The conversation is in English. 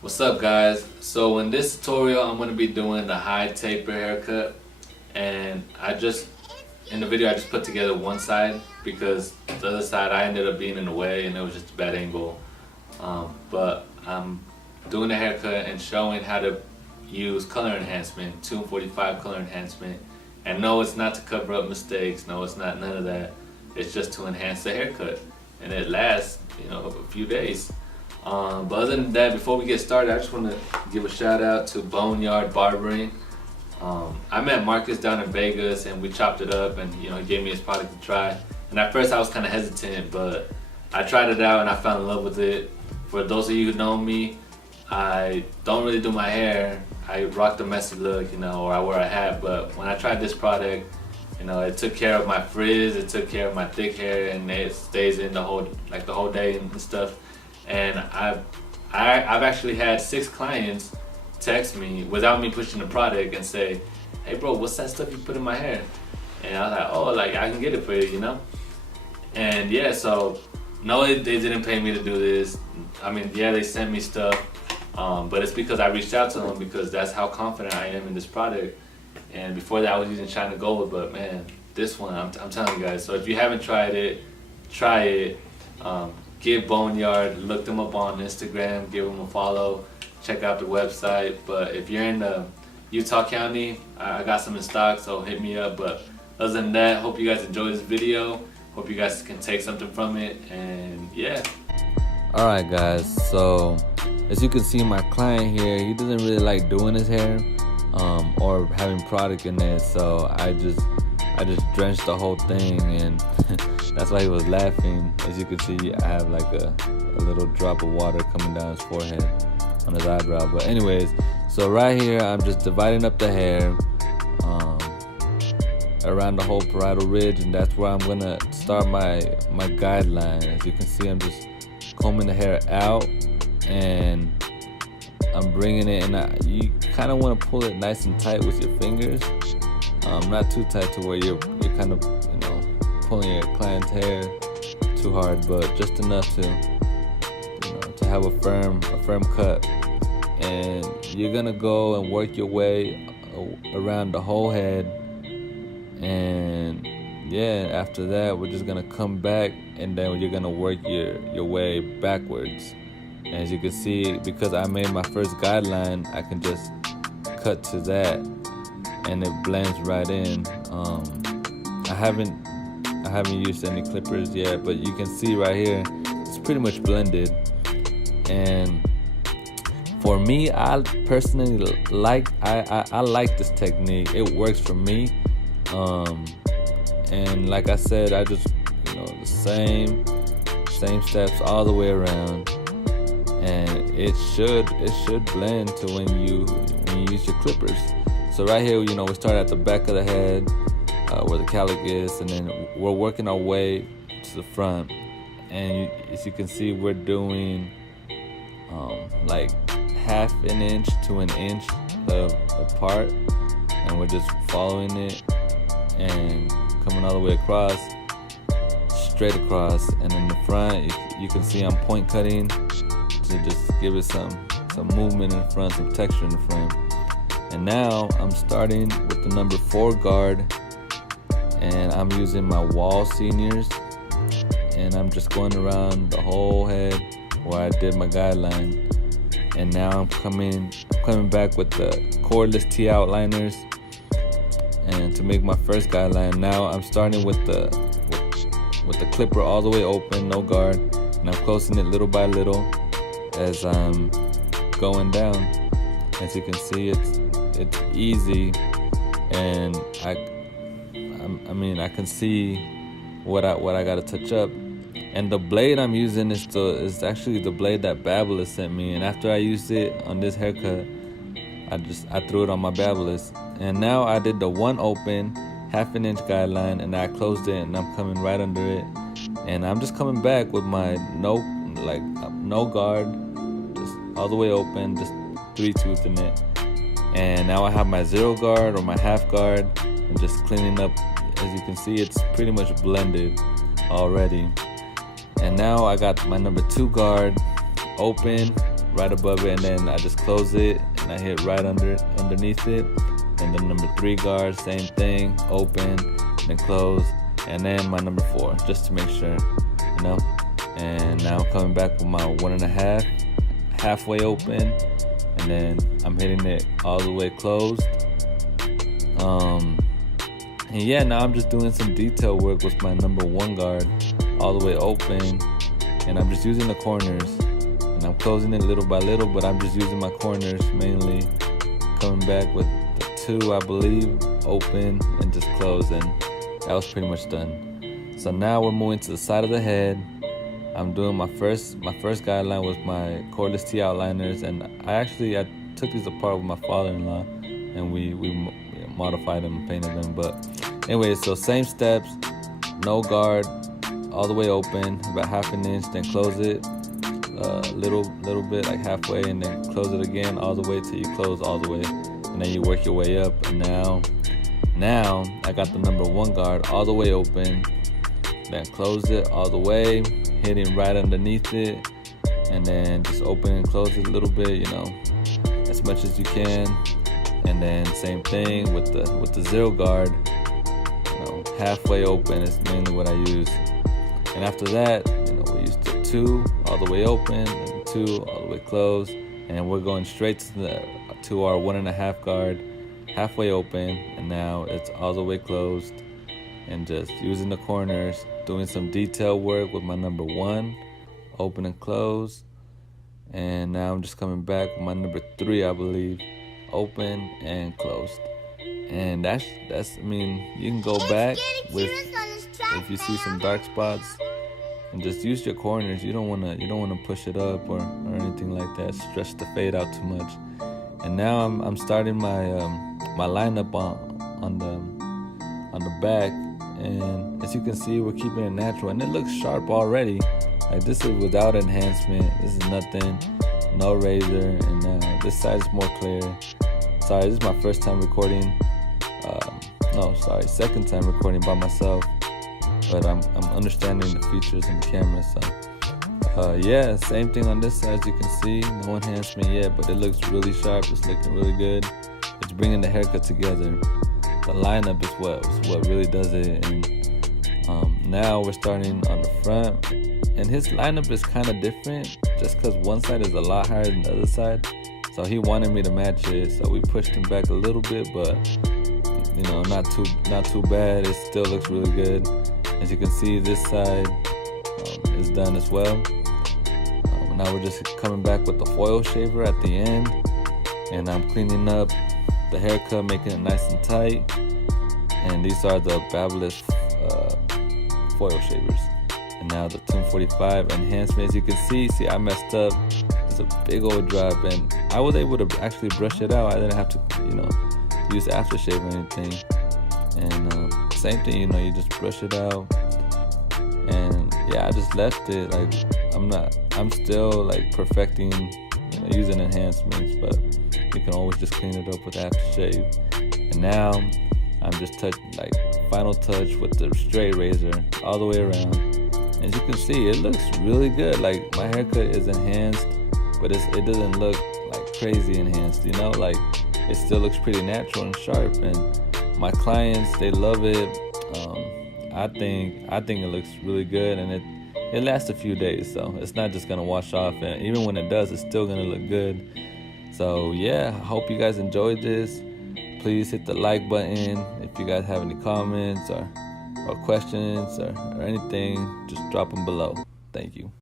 What's up guys? So in this tutorial I'm going to be doing the high taper haircut, and in the video I just put together one side because the other side I ended up being in the way and it was just a bad angle. But I'm doing the haircut and showing how to use color enhancement, 245 color enhancement. And no, it's not to cover up mistakes, no it's not, none of that. It's just to enhance the haircut, and it lasts, a few days. But other than that, before we get started, I just want to give a shout out to Boneyard Barbering. I met Marcus down in Vegas and we chopped it up, and he gave me his product to try. And at first I was kind of hesitant, but I tried it out and I fell in love with it. For those of you who know me, I don't really do my hair. I rock the messy look, or I wear a hat. But when I tried this product, it took care of my frizz, it took care of my thick hair, and it stays in the whole day and stuff. And I've actually had 6 clients text me without me pushing the product and say, "Hey bro, what's that stuff you put in my hair?" And I was like, "Oh, I can get it for you, And yeah, so no, they didn't pay me to do this. I mean, yeah, they sent me stuff, but it's because I reached out to them because that's how confident I am in this product. And before that I was using China Gold, but man, this one, I'm telling you guys. So if you haven't tried it, try it. Give Boneyard, look them up on Instagram, give them a follow, check out the website. But if you're in the Utah County, I got some in stock, so hit me up. But other than that, hope you guys enjoy this video. Hope you guys can take something from it, and yeah. Alright guys, so as you can see, my client here, he doesn't really like doing his hair or having product in it, so I just drenched the whole thing, and that's why he was laughing. As you can see, I have like a little drop of water coming down his forehead on his eyebrow. But anyways, so right here I'm just dividing up the hair around the whole parietal ridge, and that's where I'm gonna start my guideline. As you can see, I'm just combing the hair out and I'm bringing it, and you kind of want to pull it nice and tight with your fingers. Not too tight to where you're kind of pulling your client's hair too hard, but just enough to have a firm cut. And you're gonna go and work your way around the whole head, and yeah, after that we're just gonna come back, and then you're gonna work your way backwards. And as you can see, because I made my first guideline, I can just cut to that and it blends right in. I haven't used any clippers yet, but you can see right here it's pretty much blended. And for me, I personally like this technique. It works for me. And like I said, I just the same steps all the way around, and it should blend to when you use your clippers. So right here, we start at the back of the head where the cowlick is, and then we're working our way to the front. And as you can see, we're doing like half an inch to an inch apart, and we're just following it and coming all the way across, straight across. And in the front, you can see I'm point cutting to just give it some movement in the front, some texture in the front. And now I'm starting with the number 4 guard, and I'm using my wall seniors, and I'm just going around the whole head where I did my guideline. And now I'm coming back with the cordless T outliners, and to make my first guideline. Now I'm starting with the clipper all the way open, no guard, and I'm closing it little by little as I'm going down. As you can see, it's easy, and I can see what I gotta touch up. And the blade I'm using is actually the blade that Babyliss sent me. And after I used it on this haircut, I threw it on my Babyliss. And now I did the one open, half an inch guideline, and I closed it, and I'm coming right under it. And I'm just coming back with my no guard, just all the way open, just 3-toothing it. And now I have my 0 guard or my half guard, and just cleaning up. As you can see, it's pretty much blended already. And now I got my number 2 guard open, right above it, and then I just close it and I hit right underneath it. And the number 3 guard, same thing, open, then close, and then my number 4, just to make sure, you know. And now I'm coming back with my 1.5, halfway open, and then I'm hitting it all the way closed. And yeah, now I'm just doing some detail work with my number 1 guard all the way open, and I'm just using the corners, and I'm closing it little by little, but I'm just using my corners mainly, coming back with the 2, I believe, open and just close, and that was pretty much done. So now we're moving to the side of the head. I'm doing my first guideline with my cordless T outliners, and I took these apart with my father-in-law, and we modified them and painted them. But anyway, so same steps, no guard, all the way open, about 1/2 inch, then close it little bit, like halfway, and then close it again all the way till you close all the way, and then you work your way up. And now I got the number 1 guard all the way open, then close it all the way, hitting right underneath it, and then just open and close it a little bit, you know, as much as you can. And then same thing with the 0 guard, you know, halfway open is mainly what I use. And after that, you know, we used the 2 all the way open, and 2 all the way closed, and we're going straight to our 1.5 guard, halfway open, and now it's all the way closed, and just using the corners, doing some detail work with my number 1, open and close. And now I'm just coming back with my number 3, I believe, open and closed. And that's I mean, you can go back with, if you see some dark spots, and just use your corners. You don't wanna push it up or anything like that, stretch the fade out too much. And now I'm starting my lineup on the back, and as you can see, we're keeping it natural, and it looks sharp already. Like, this is without enhancement. This is nothing, no razor, and this side is more clear. Sorry, this is my first time recording. Second time recording by myself, but I'm understanding the features in the camera. So yeah, same thing on this side. As you can see, no enhancement yet, but it looks really sharp. It's looking really good. It's bringing the haircut together. The lineup is what really does it. And now we're starting on the front, and his lineup is kind of different, just because one side is a lot higher than the other side. So he wanted me to match it, so we pushed him back a little bit, but you know, not too bad. It still looks really good. As you can see, this side is done as well. Now we're just coming back with the foil shaver at the end, and I'm cleaning up the haircut, making it nice and tight. And these are the Babyliss foil shavers. And now the 245 enhancement. As you can see, I messed up. It's a big old drop, and I was able to actually brush it out. I didn't have to, you know, use aftershave or anything. And same thing, you know, you just brush it out. And yeah, I just left it. Like, I'm still like perfecting, you know, using enhancements, but you can always just clean it up with aftershave. And now I'm just like final touch with the straight razor all the way around. As you can see, it looks really good. Like, my haircut is enhanced, but it doesn't look like crazy enhanced, you know. Like, it still looks pretty natural and sharp, and my clients, they love it. I think it looks really good, and it lasts a few days, so it's not just gonna wash off, and even when it does, it's still gonna look good. So yeah, I hope you guys enjoyed this. Please hit the like button. If you guys have any comments or questions or anything, just drop them below. Thank you.